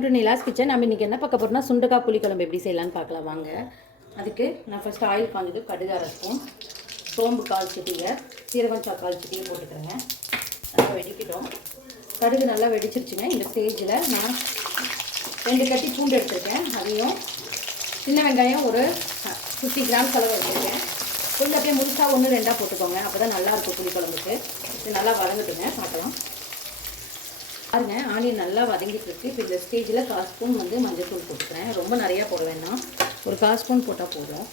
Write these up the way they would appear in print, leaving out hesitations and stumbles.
Welcome to Nila's kitchen. நம்ம இன்றைக்கி என்ன பார்க்க போகிறோம்னா சுண்டக்காய் புளிக்குழம்பு எப்படி செய்யலான்னு பார்க்கலாம் வாங்க. அதுக்கு நான் ஃபஸ்ட்டு ஆயில் காஞ்சது கடுகு அரை ஸ்பூன், சோம்பு கால் சிட்டியை, சீரகம் கால் சிட்டியை போட்டுக்கிறேங்க. நல்லா வெடிக்கிட்டோம். கடுகு நல்லா வெடிச்சிருச்சுங்க. இந்த ஸ்டேஜில் நான் 2 கட்டி பூண்டு எடுத்துருக்கேன். அதையும் சின்ன வெங்காயம் ஒரு 50 கிராம்ஸ் அளவு எடுத்துருக்கேன். கொஞ்சம் அப்படியே முழுசாக 1-2 போட்டுக்கோங்க. அப்போ தான் நல்லாயிருக்கும் புளிக்குழம்புக்கு. இது நல்லா வதங்கட்டுங்க, பார்க்கலாம். பாருங்க, ஆனியன் நல்லா வதங்கிட்டு இருக்கு. இப்போ இந்த ஸ்டேஜில் 1/4 ஸ்பூன் மஞ்சள் தூள் போட்டுக்கிறேன். ரொம்ப நிறையா போட வேண்டாம், ஒரு 1/4 ஸ்பூன் போட்டால் போதும்.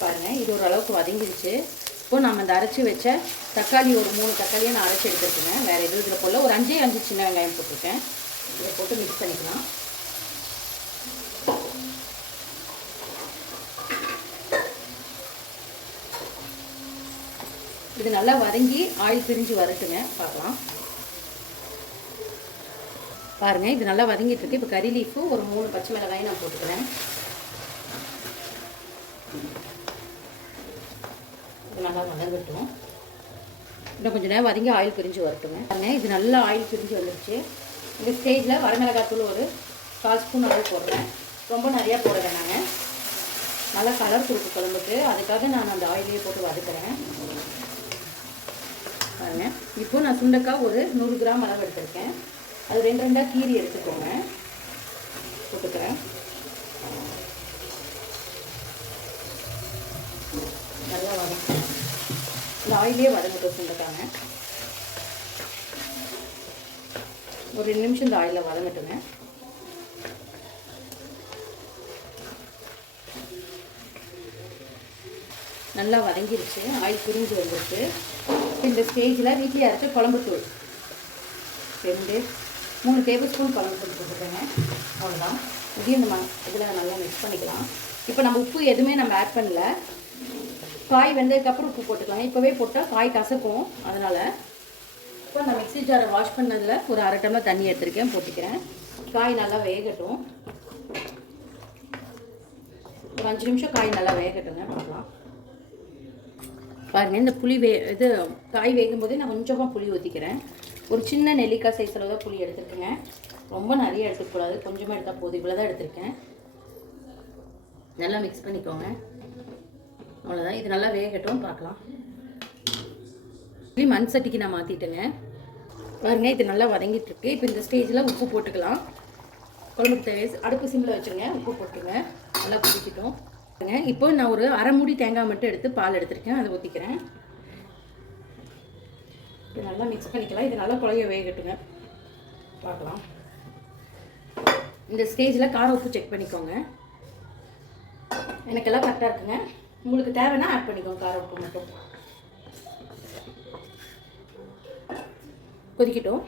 பாருங்கள், இது ஓரளவுக்கு வதங்கிடுச்சு. இப்போது நம்ம இந்த அரைச்சி வச்ச தக்காளி ஒரு 3 தக்காளியை நான் அரைச்சி எடுத்துருக்கேன். வேறு எதுவும் இதில் போல் ஒரு 5 சின்ன வெங்காயம் போட்டிருக்கேன். இதை போட்டு மிக்ஸ் பண்ணிக்கலாம். இது நல்லா வதங்கி ஆயில் பிரிஞ்சு வரட்டுங்க, பார்க்கலாம். பாருங்கள், இது நல்லா வதங்கிட்டு இருக்கு. இப்போ கறி லீஃபு ஒரு 3 பச்சை மிளகாய் நான் போட்டுக்கிறேன். இது நல்லா வதங்கட்டும். இன்னும் கொஞ்சம் நேரம் வதங்கி ஆயில் பிரிஞ்சு வரட்டுங்க. பாருங்கள், இது நல்லா ஆயில் பிரிஞ்சு வந்துடுச்சு. இந்த ஸ்டேஜில் வரமிளகாத்தூள் ஒரு 1/4 ஸ்பூன் அளவு போடுறேன். ரொம்ப நிறையா போட வேணாங்க, நல்லா கலர் கொடுக்கும் குழம்புக்கு. அதுக்காக நான் அந்த ஆயிலே போட்டு வதக்குறேன். பாருங்க, இப்போ நான் சுண்டைக்காய் ஒரு 100 கிராம் அளவு எடுத்திருக்கேன். அது 2 கீரி எடுத்துக்கோங்க, போட்டுக்கிறேன். நல்லா வதக்கணும். இந்த ஆயிலே வதங்கட்டும் சுண்டைக்காங்க. ஒரு 2 நிமிஷம் இந்த ஆயிலில் வதங்கட்டுங்க. நல்லா வதங்கிருச்சு, ஆயில் பிரிஞ்சு வந்துருச்சு. இந்த ஸ்டேஜில் வீட்டில் அரைச்ச குழம்புத்தூள் 2-3 டேபிள் ஸ்பூன் குழம்புத்தூள் போட்டுக்கோங்க. அவ்வளோதான். இதையும் இந்த இதில் நல்லா மிக்ஸ் பண்ணிக்கலாம். இப்போ நம்ம உப்பு எதுவுமே நம்ம ஆட் பண்ணல. காய் வெந்ததுக்கப்புறம் உப்பு போட்டுக்கலாம். இப்போவே போட்டால் காய் கசக்கும். அதனால் இப்போ நான் மிக்ஸி ஜாரை வாஷ் பண்ணதில் ஒரு 1/2 டம்ளர் தண்ணி எடுத்துருக்கேன், போட்டுக்கிறேன். காய் நல்லா வேகட்டும். ஒரு 5 நிமிஷம் காய் நல்லா வேகட்டுங்க, பார்க்கலாம். பாருங்கள், இந்த புளி இது காய் வேகும் போதே நான் கொஞ்சமாக புளி ஊற்றிக்கிறேன். ஒரு சின்ன நெல்லிக்காய் சைஸ் அளவு தான் புளி எடுத்துருக்கேங்க. ரொம்ப நிறைய எடுத்துக்கூடாது, கொஞ்சமாக எடுத்தால் போதும். இவ்வளோ தான் எடுத்துருக்கேன். நல்லா மிக்ஸ் பண்ணிக்கோங்க. அவ்வளோதான். இது நல்லா வேகட்டும், பார்க்கலாம். மண் சட்டிக்கு நான் மாற்றிட்டேங்க. பாருங்கள், இது நல்லா வதங்கிட்டுருக்கு. இப்போ இந்த ஸ்டேஜில் உப்பு போட்டுக்கலாம். குழம்புக்கு தேவை. அடுப்பு சிம்மில் வச்சுருங்க, உப்பு போட்டுருங்க. நல்லா கொதிக்கட்டும். இப்போ நான் ஒரு 1/2 மூடி தேங்காய் மட்டும் எடுத்து பால் எடுத்துருக்கேன், அதை ஊற்றிக்கிறேன். இது நல்லா மிக்ஸ் பண்ணிக்கலாம். இது நல்லா குழைய வேகட்டுங்க, பார்க்கலாம். இந்த ஸ்டேஜில் காரம் உப்பு செக் பண்ணிக்கோங்க. எனக்கெல்லாம் கரெக்டாக இருக்குங்க. உங்களுக்கு தேவைன்னா ஆட் பண்ணிக்கோங்க காரம் உப்பு மட்டும். கொதிக்கட்டும்.